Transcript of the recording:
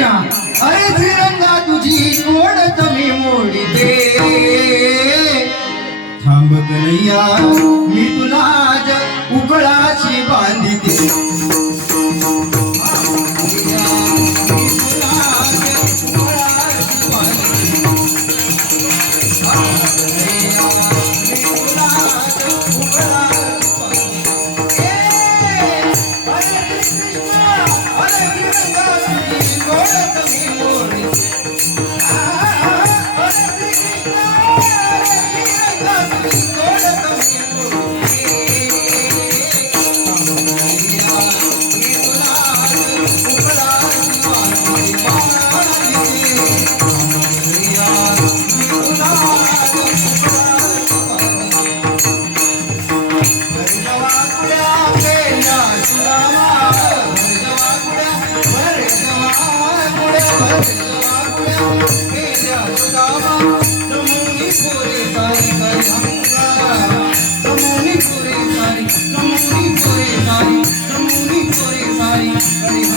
कन्या अरे श्रीरंगा तुझी कोण तुम्ही मोडी दे? थांब कन्या मी توهي مونيس Thank you.